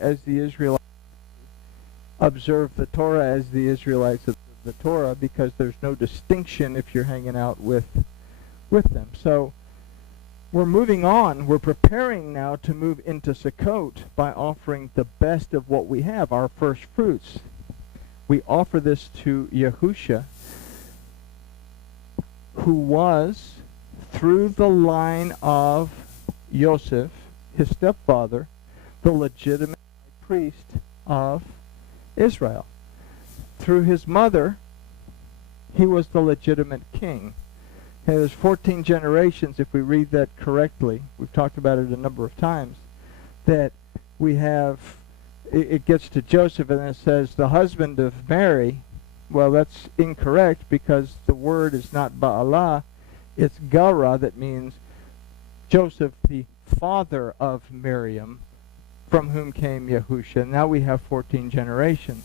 as the Israelites observe the Torah as the Israelites observe the Torah, because there's no distinction if you're hanging out with them. So we're moving on. We're preparing now to move into Sukkot by offering the best of what we have, our first fruits. We offer this to Yahusha, who was, through the line of Yosef, his stepfather, the legitimate high priest of Israel. Through his mother, he was the legitimate king. And there's 14 generations, if we read that correctly. We've talked about it a number of times, that we have, it gets to Joseph and it says the husband of Mary. Well, that's incorrect, because the word is not Ba'alah, it's Gara, that means Joseph, the father of Miriam, from whom came Yahusha. Now we have 14 generations.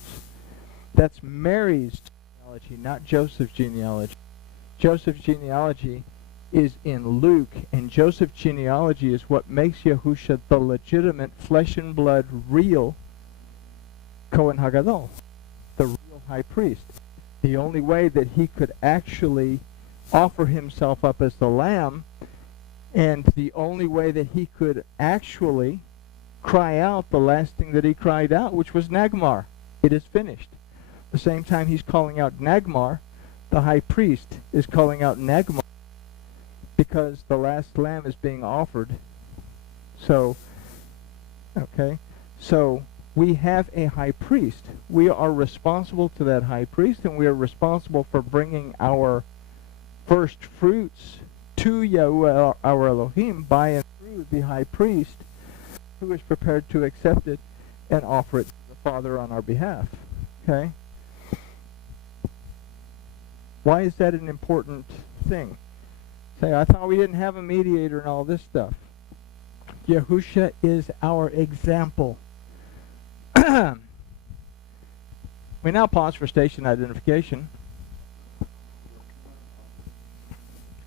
That's Mary's genealogy, not Joseph's genealogy. Joseph's genealogy is in Luke, and Joseph's genealogy is what makes Yahusha the legitimate flesh and blood, real Kohen Hagadol, the real high priest. The only way that he could actually offer himself up as the lamb, and the only way that he could actually cry out the last thing that he cried out, which was Nagmar. It is finished. The same time he's calling out Nagmar, the high priest is calling out Nagmar, because the last lamb is being offered. So, okay, so we have a high priest. We are responsible to that high priest, and we are responsible for bringing our first fruits to Yahuwah our Elohim by and through the high priest, who is prepared to accept it and offer it to the Father on our behalf. Okay? Why is that an important thing? Say, I thought we didn't have a mediator and all this stuff. Yahusha is our example. We now pause for station identification.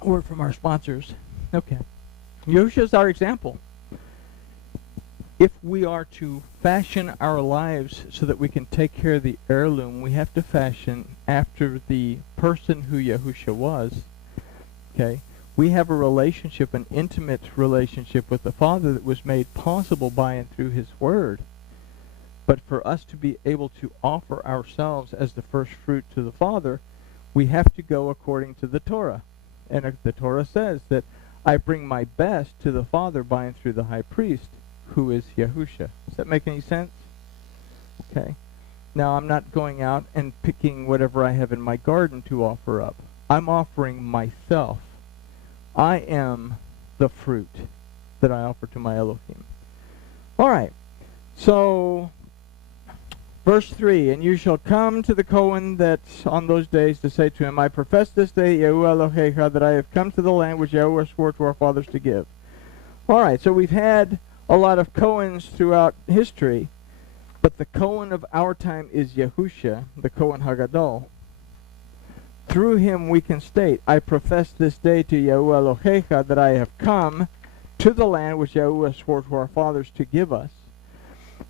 A word from our sponsors. Okay. Yahusha is our example. If we are to fashion our lives so that we can take care of the heirloom, we have to fashion after the person who Yahusha was. Okay? We have a relationship, an intimate relationship with the Father that was made possible by and through His Word. But for us to be able to offer ourselves as the first fruit to the Father, we have to go according to the Torah. And the Torah says that I bring my best to the Father by and through the high priest, who is Yahusha. Does that make any sense? Okay. Now, I'm not going out and picking whatever I have in my garden to offer up. I'm offering myself. I am the fruit that I offer to my Elohim. All right. So, verse 3, and you shall come to the Cohen that on those days to say to him, I profess this day, Yahuwah Elohecha, that I have come to the land which Yahuwah swore to our fathers to give. All right, so we've had a lot of Cohens throughout history, but the Cohen of our time is Yahusha, the Kohen Hagadol. Through him we can state, I profess this day to Yahuwah Elohecha that I have come to the land which Yahuwah swore to our fathers to give us.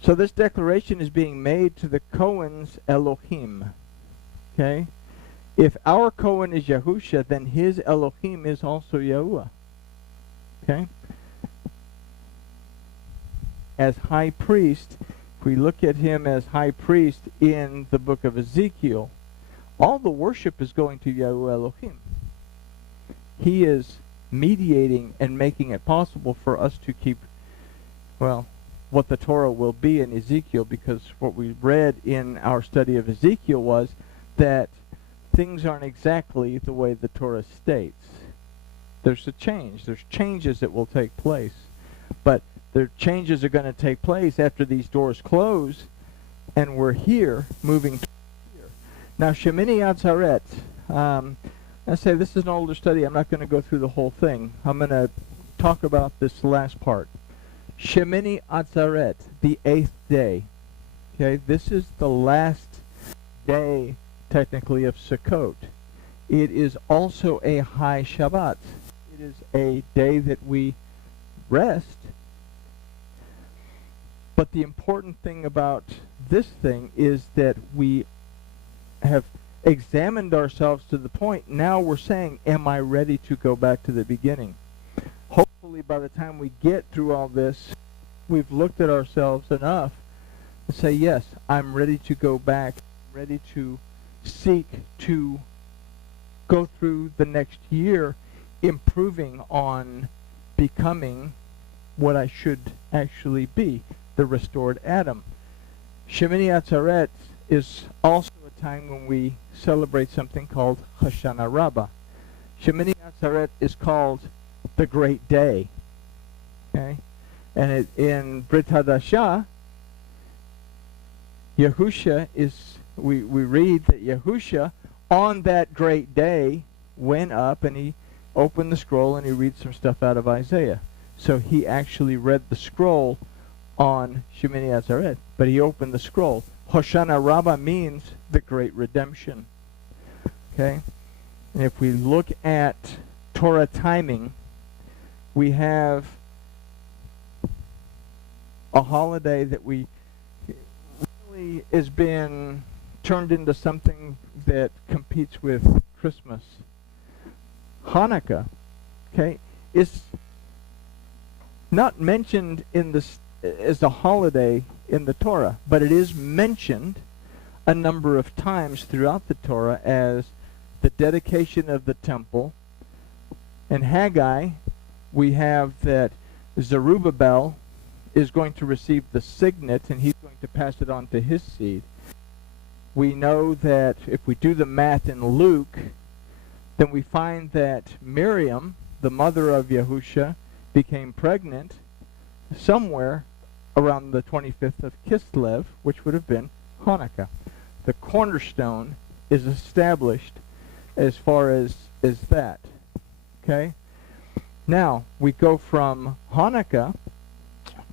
So this declaration is being made to the Cohen's Elohim. Okay? If our Cohen is Yahusha, then his Elohim is also Yahuwah. Okay? As high priest, if we look at him as high priest in the book of Ezekiel, all the worship is going to Yahuwah Elohim. He is mediating and making it possible for us to keep, well, what the Torah will be in Ezekiel, because what we read in our study of Ezekiel was that things aren't exactly the way the Torah states. There's a change. There's changes that will take place. But the changes are going to take place after these doors close, and we're here, moving to here. Now, Shemini Atzaret, I say this is an older study. I'm not going to go through the whole thing. I'm going to talk about this last part. Shemini Atzaret, the 8th day. Okay, this is the last day, technically, of Sukkot. It is also a high Shabbat. It is a day that we rest. But the important thing about this thing is that we have examined ourselves to the point, now we're saying, am I ready to go back to the beginning? Hopefully by the time we get through all this, we've looked at ourselves enough to say, yes, I'm ready to go back, ready to seek to go through the next year improving on becoming what I should actually be, the restored Adam. Shemini Atzeret is also a time when we celebrate something called Hoshana Rabbah. Shemini Atzeret is called the Great Day. Okay? And in Brit Hadashah, Yahusha is, we read that Yahusha on that great day went up and he opened the scroll and he read some stuff out of Isaiah. So he actually read the scroll on Shemini Atzeret, but he opened the scroll. Hoshana Rabbah means the great redemption. Okay? And if we look at Torah timing, we have a holiday that we really has been turned into something that competes with Christmas. Hanukkah, okay, is not mentioned in this as a holiday in the Torah, but it is mentioned a number of times throughout the Torah as the dedication of the temple. In Haggai, we have that Zerubbabel is going to receive the signet and he's going to pass it on to his seed. We know that if we do the math in Luke, then we find that Miriam, the mother of Yahusha, became pregnant somewhere around the 25th of Kislev, which would have been Hanukkah. The cornerstone is established as far as that. Okay? Now, we go from Hanukkah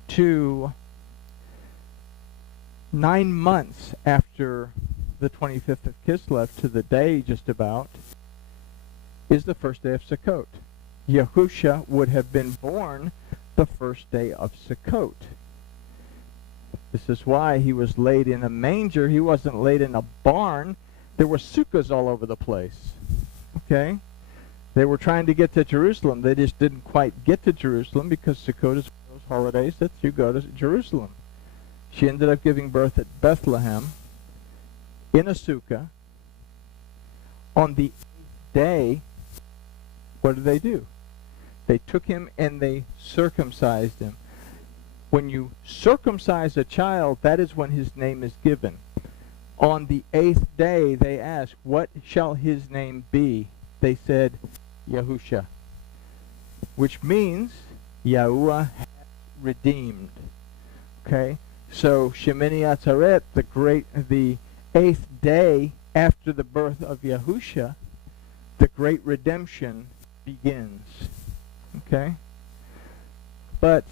to 9 months after the 25th of Kislev, to the day just about, is the first day of Sukkot. Yahusha would have been born the first day of Sukkot. This is why he was laid in a manger. He wasn't laid in a barn. There were sukkahs all over the place. Okay? They were trying to get to Jerusalem. They just didn't quite get to Jerusalem because Sukkot is one of those holidays that you go to Jerusalem. She ended up giving birth at Bethlehem in a sukkah. On the 8th day, what did? They took him and they circumcised him. When you circumcise a child, that is when his name is given. On the 8th day, they asked, what shall his name be? They said, Yahusha, which means Yahuwah redeemed. Okay? So Shemini Atzeret, the 8th day after the birth of Yahusha, the great redemption begins. Okay? But,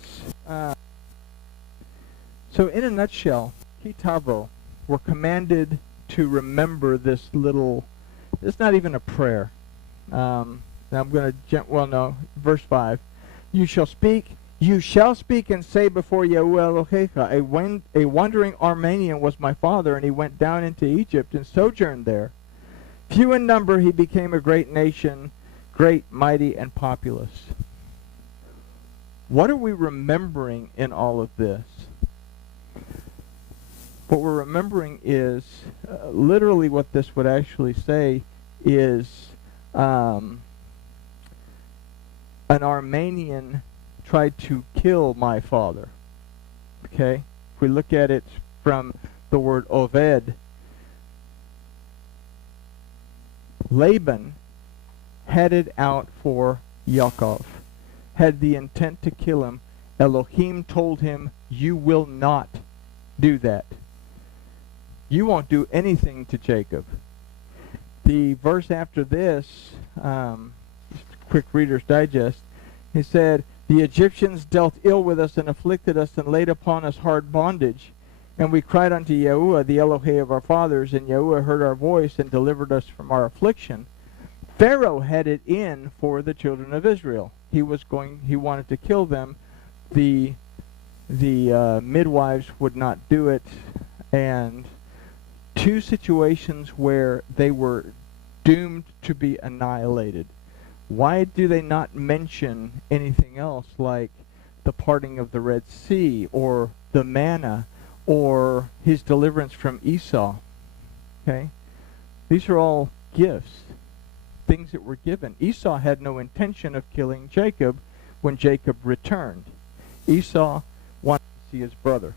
so in a nutshell, Tavo, we're commanded to remember this little, it's not even a prayer. Now I'm going to, verse 5. You shall speak and say before Yahuwah Elohecha, a wandering Armenian was my father, and he went down into Egypt and sojourned there. Few in number, he became a great nation, great, mighty, and populous. What are we remembering in all of this? What we're remembering is, literally what this would actually say is, an Armenian tried to kill my father. Okay? If we look at it from the word Oved, Laban headed out for Yaakov, had the intent to kill him. Elohim told him, you will not do that. You won't do anything to Jacob. The verse after this, quick Reader's Digest, he said, the Egyptians dealt ill with us and afflicted us and laid upon us hard bondage. And we cried unto Yahuwah, the Elohe of our fathers, and Yahuwah heard our voice and delivered us from our affliction. Pharaoh headed in for the children of Israel. He wanted to kill them. The the midwives would not do it, and two situations where they were doomed to be annihilated. Why do they not mention anything else like the parting of the Red Sea or the manna or his deliverance from Esau? Okay? These are all gifts, things that were given. Esau had no intention of killing Jacob when Jacob returned. Esau wanted to see his brother.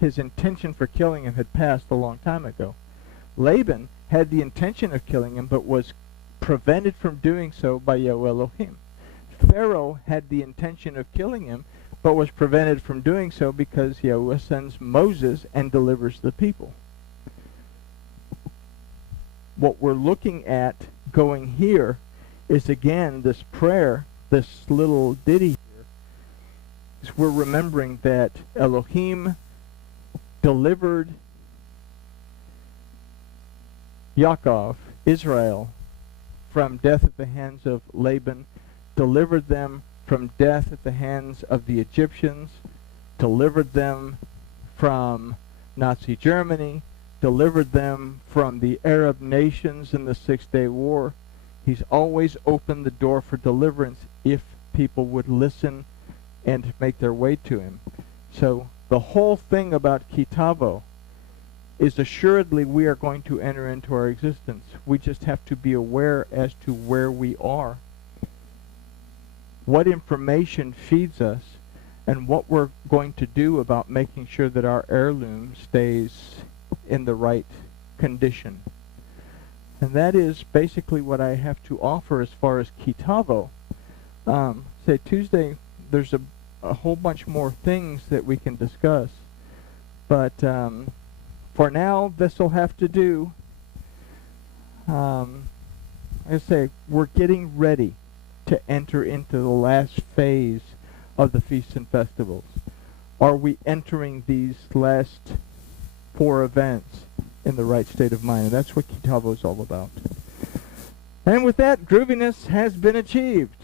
His intention for killing him had passed a long time ago. Laban had the intention of killing him, but was prevented from doing so by Elohim. Pharaoh had the intention of killing him, but was prevented from doing so because Yahweh sends Moses and delivers the people. What we're looking at going here is, again, this prayer, this little ditty here, is we're remembering that Elohim delivered Yaakov, Israel, from death at the hands of Laban, delivered them from death at the hands of the Egyptians, delivered them from Nazi Germany, delivered them from the Arab nations in the Six-Day War. He's always opened the door for deliverance if people would listen and make their way to him. So the whole thing about Tavo is assuredly we are going to enter into our existence. We just have to be aware as to where we are, what information feeds us, and what we're going to do about making sure that our heirloom stays in the right condition. And that is basically what I have to offer as far as Tavo. Say Tuesday, there's a whole bunch more things that we can discuss. But for now, this will have to do. I say we're getting ready to enter into the last phase of the feasts and festivals. Are we entering these last 4 events in the right state of mind? And that's what Tavo is all about. And with that, grooviness has been achieved.